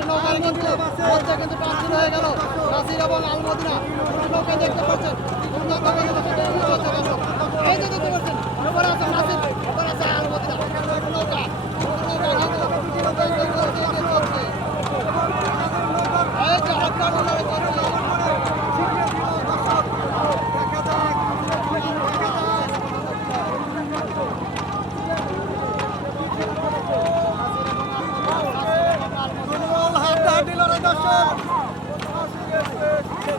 দুটি নৌকায় কিন্তু মধ্যে কিন্তু ট্রান্সফার হয়ে গেল। নাসির এবং আলমদিনা দুটি নৌকায় দেখতে পাচ্ছেন। এই যে দেখতে পাচ্ছেন আছে নাসির উপরে আছে আলমদিনা দুটি নৌকা দুটি নৌকা কিন্তু দুটি নৌকায় এগিয়ে চলছে, এগিয়ে চলছে। এই যে আপনার লড়াই চলছে। হাড্ডাহাড্ডি লড়াই দর্শক ধাপে ধাপে দুটি নৌকায় এগিয়ে যাচ্ছে দর্শক দুটি নৌকায় ধাপে ধাপে এগিয়ে যাচ্ছে দর্শক নাসির এবং আলমদিনা দুটি নৌকায় কিন্তু দুর্দান্ত গতিতে এগিয়ে চলছে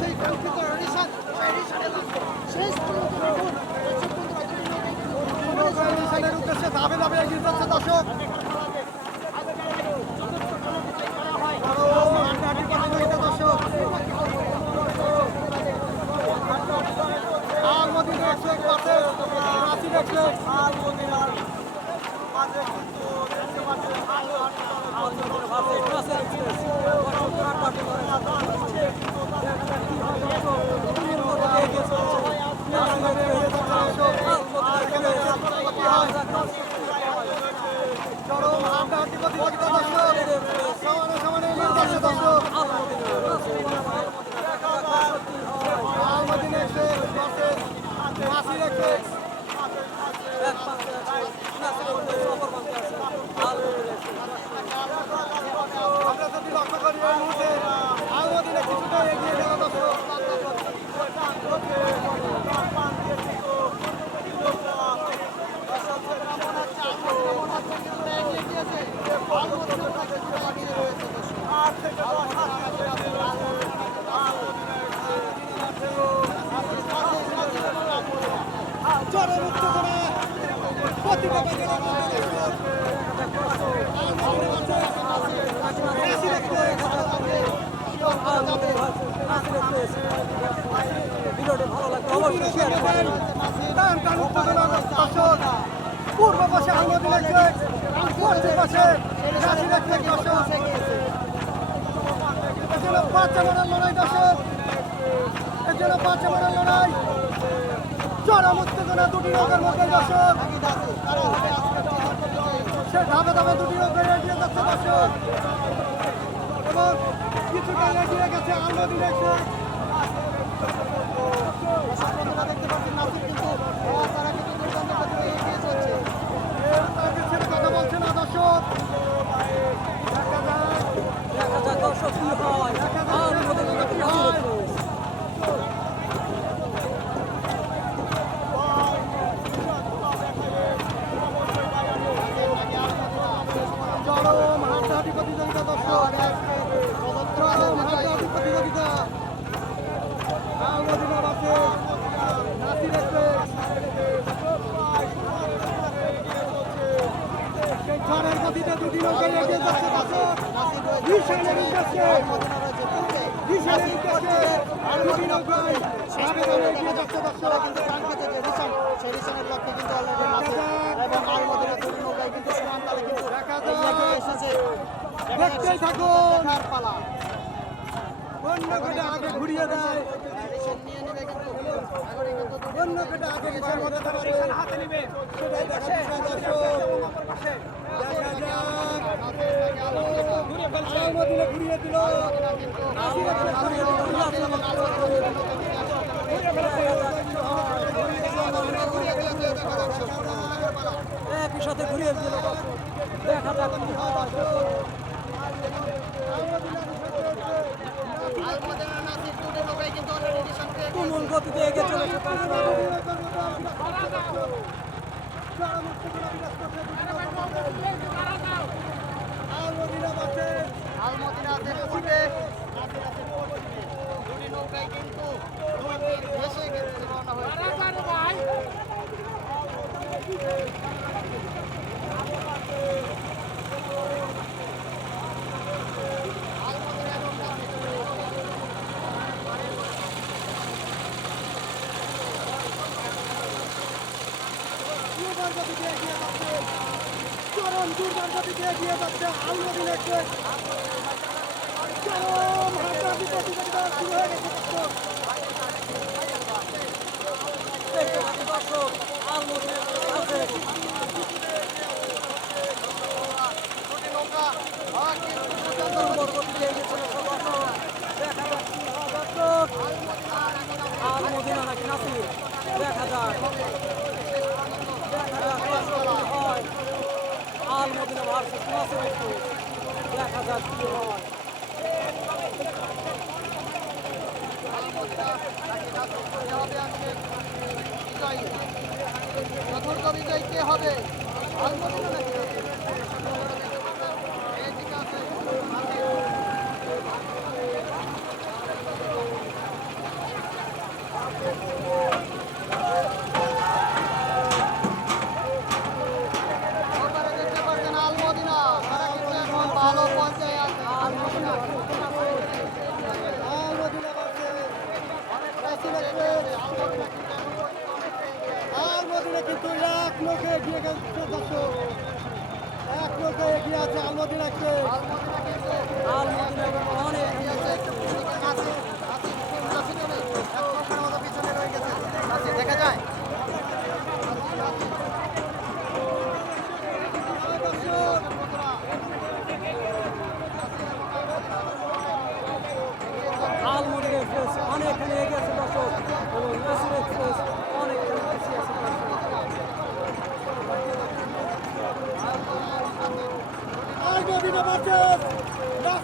সেই কাঙ্ক্ষিত রিশাদ সেই লক্ষ্য। শেষ পর্যন্ত দেখুন উদ্দেশ্যে বন্ধুরা দুটি নৌকায় কিন্তু দুটি নৌকায় নিশানের উদ্দেশ্যে ধাপে ধাপে এগিয়ে যাচ্ছে দর্শক আরও হাড্ডাহাড্ডি প্রতিযোগিতা দর্শক আলমদিনা একশো এক পাশে নাসির একশো এক আলমদিনার মাঝে কিন্তু দেখতে পাচ্ছেন আলমদিনার ভাষে চরম হাড্ডাহাড্ডি প্রতিযোগিতা দর্শক সমানে সমানে এগিয়ে যাচ্ছে দর্শক আলমদিনা একশো এক পাশে নাসির একশো এক আমরা যদি লক্ষ্য করি এই মুহূর্তে আলমদিনা কিছুটা এগিয়ে গেল দর্শক চরম উত্তেজনা উত্তেজনা দর্শক পূর্ব পাশে আলমদিন একশো পশ্চিম পাশে বাচ্চা মারার লড়াই দর্শক এজন্য বাচ্চা মারার লড়াই চরম দুটি নৌকার মধ্যে দর্শক। সে ধাপে ধাপে দুটি নৌকায় এগিয়ে যাচ্ছে দর্শক। কিছুটা এগিয়ে গেছে আলো দেখতে পাচ্ছেন নাসির কিন্তু আহ, তারা কিন্তু দুর্দান্ত গতিতে এগিয়ে চলছে তাকে ছেড়ে কথা বলছে না দর্শক দেখা যাক দর্শক কি হয় দেখা যাক আর মোদের মতো কি হয় চরম হাড্ডাহাড্ডি প্রতিযোগিতা দর্শক চরম হাড্ডাহাড্ডি প্রতিযোগিতা আলমদিনা বাসে নাসির এক্সপ্রেস সেই ঝড়ের গতিতে দুটি নৌকায় এগিয়ে যাচ্ছে দর্শক ভীষণের উদ্দেশ্যে ভীষণের উদ্দেশ্যে দুটি নৌকায় ধাপে ধাপে এগিয়ে যাচ্ছে তারা দর্শক কিন্তু কাঙ্ক্ষিত যে রিশান সেই রিশানের লক্ষ্যে কিন্তু অলরেডি নাসির এবং আলমদিনা দুটি নৌকায় কিন্তু সমান তালে কিন্তু দেখা এগিয়ে যাক। এসেছে দেখতেই থাকুন দেখার পালা অন্য কোটা আগে ঘুরিয়ে দেয় অন্য কোটা আগে কিসের মধ্যে তারা রিসান হাতে নেবে সেটাই দেখা দেখা যাক একই সাথে ঘুরিয়ে দিল দেখা যাক কি। তুমুল গতিতে এগিয়ে চলেছে আলমদিনা বাসে আলমদিনা আছে পূর্বে নাসির আছে পশ্চিমে দুটি নৌকায় কিন্তু দুই ভেসে কিন্তু রওনা হয়েছে আলমদিনা এবং নাসির এখন দুর্গার দিকে এগিয়ে যাচ্ছে আলমদিন একটু দেখা যাক যথার্থ বিজয় কে হবে। আলমদিনা নাকি এক লোক আছে আলমদিন আছে দেখা যায়।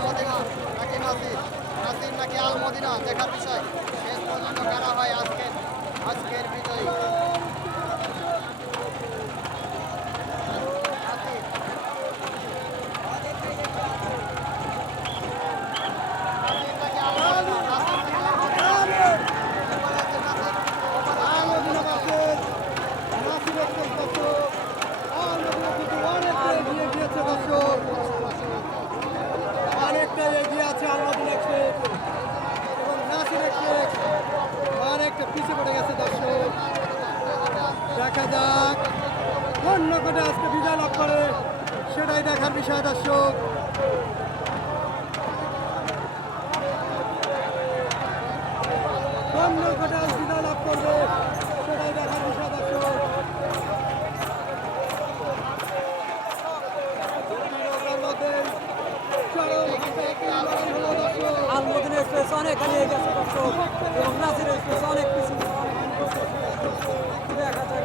নাসির নাকি নাসির? নাসির নাকি আল মদিনা দেখার বিষয়। শেষ পর্যন্ত কারা হয় আজকের আজকের বিজয়ী। নিচে পড়ে গেছে দর্শক। দেখা যাক। অন্য কোটে আজকে বিজয় লাভ করে, সেটাই দেখার বিষয় দর্শক। সেটাই দেখার বিষয় দর্শক। আলমদিনের স্পেস অনেক হারিয়ে গেছে দর্শক, এবং নাসিরের অনেক পিছিয়ে দেখা যাক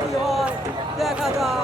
কি হয় দেখা যাক